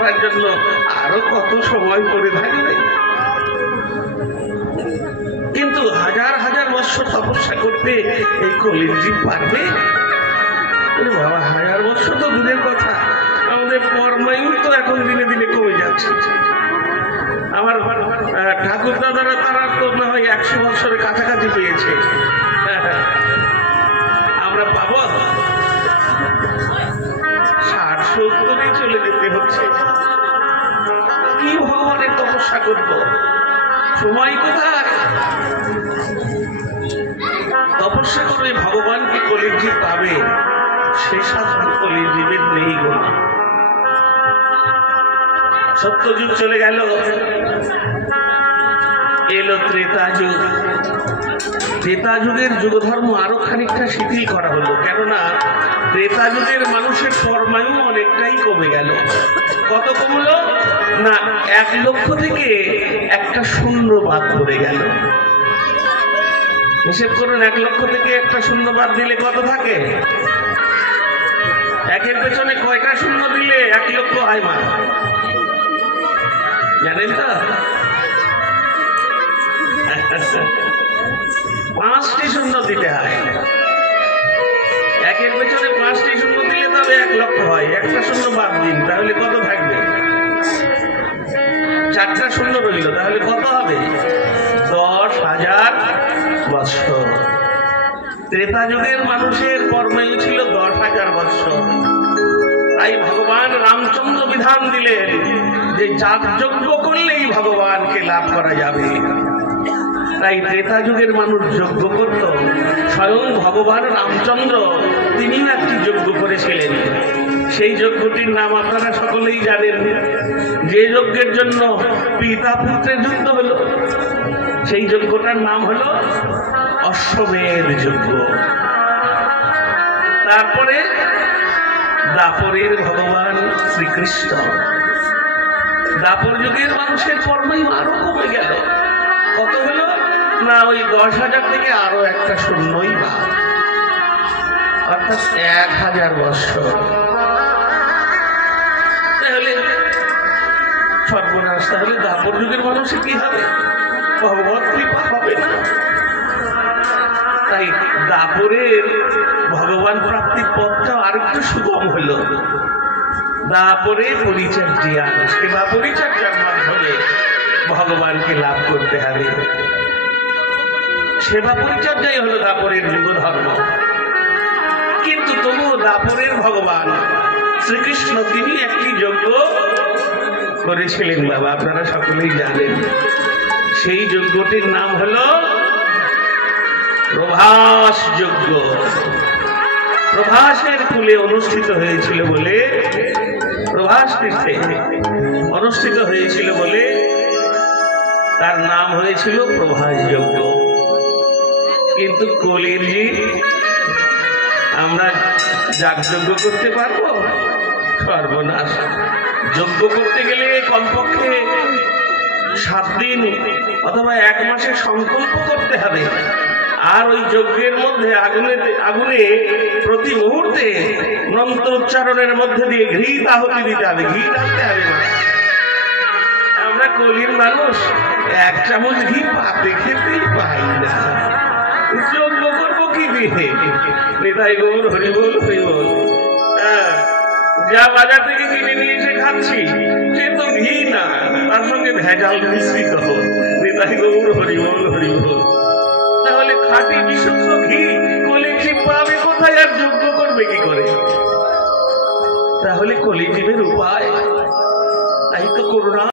করার জন্য আরো কত সময় পড়ে থাকবে। কিন্তু হাজার হাজার বছর তপস্যা করতে এই কলির জীব পারবে? বাবা, হাজার বছর তো দূরের কথা, আমাদের পরমায়ু তো এখন দিনে দিনে কমে যাচ্ছে। আমার ঠাকুর দাদারা তারা তো না হয় 100 বছরের কাছাকাছি পেয়েছে, আমরা পাবো 60-70-এ চলে যেতে হচ্ছে। কি ভগবানের তপস্যা করবো, সময় কোথায়? তপস্যা করে ভগবানকে কলির জীব পাবে, সে সাধন কলির জীবের নেই গো। সত্যযুগ চলে গেল, এলো ত্রেতা যুগ। ত্রেতা যুগের যুগধর্ম আরো খানিকটা শিথিল করা হলো, কেননা ত্রেতা যুগের মানুষের পরমায়ু অনেকটাই কমে গেল। কত কমলো না, 1 লক্ষ থেকে একটা শূন্য বাদ পড়ে গেল। হিসেব করুন, 1 লক্ষ থেকে একটা শূন্য বাদ দিলে কত থাকে? একের পেছনে কয়টা শূন্য দিলে 1 লক্ষ হয় মা, জানেন তো? 5টি শূন্য দিতে হয়। একের পেছনে 5টি শূন্য দিলে তবে 1 লক্ষ হয়। একটা শূন্য বাদ দিন, তাহলে কত থাকবে? 4টা শূন্য রইল, তাহলে কত হবে? 10,000 বৎসর। ত্রেতা যুগের মানুষের পরমায়ু ছিল 10,000 বৎসর। তাই ভগবান রামচন্দ্র বিধান দিলেন যে যাগযজ্ঞ করলেই ভগবানকে লাভ করা যাবে। তাই ত্রেতা যুগের মানুষ যজ্ঞ করত। স্বয়ং ভগবান রামচন্দ্র তিনিও একটি যজ্ঞ করেছিলেন। সেই যজ্ঞটির নাম আপনারা সকলেই জানেন। যে যজ্ঞের জন্য পিতা পুত্রের যুদ্ধ হলো, সেই যজ্ঞটার নাম হলো অশ্বমেধ যজ্ঞ। তারপরে দাপরের ভগবান শ্রীকৃষ্ণ। দাপর যুগের মানুষের পরমায়ু আরো কমে গেল। কত হলো না, ওই 10,000 থেকে আরো একটা শূন্যই বাদ, অর্থাৎ 1,000 বৎসর। তাহলে সর্বনাশ, তাহলে দাপর যুগের মানুষে কি হবে? ভগবত কৃপা হবে না। তাই দাপরের ভগবান প্রাপ্তির পথটা আরেকটু সুগম হলো। দাপরে পরিচর্যা, সেবা পরিচর্যার মাধ্যমে ভগবানকে লাভ করতে হবে। সেবা পরিচর্যাই হলো দাপরের যুগ ধর্ম। কিন্তু তবুও দাপরের ভগবান শ্রীকৃষ্ণ তিনি একটি যজ্ঞ করেছিলেন বাবা, আপনারা সকলেই জানেন। সেই যজ্ঞটির নাম হলো প্রভাস যজ্ঞ। প্রভাসের কুলে অনুষ্ঠিত হয়েছিল বলে, প্রভাস তীর্থে অনুষ্ঠিত হয়েছিল বলে তার নাম হয়েছিল প্রভাস যজ্ঞ। কিন্তু কলির জীব, আমরা যাগযজ্ঞ করতে পারবো? সর্বনাশ। যজ্ঞ করতে গেলে কমপক্ষে 7 দিন অথবা 1 মাসের সংকল্প করতে হবে। আর ওই যজ্ঞের মধ্যে আগুনে প্রতি মুহূর্তে মন্ত্র উচ্চারণের মধ্যে দিয়ে ঘি আহুতি দিতে হবে, ঘি ঢালতে হবে না। আমরা কলির মানুষ 1 চামচ ঘি পাতে খেতেই পাই না। যজ্ঞ করবো কি দিয়ে? নিতাই গৌর হরিবোল হরিবোল। যা বাজার থেকে কিনে নিয়ে এসে খাচ্ছি সে তো ঘি না, তার সঙ্গে ভেজাল মিশ্রিত। নিতাই গৌর হরিবোল হরিবোল। তাহলে খাঁটি বিশুদ্ধ ঘি কলির জীব পাবে কোথায়, আর যজ্ঞ করবে কি করে? তাহলে কলির জীবের উপায়, তাই তো করুণা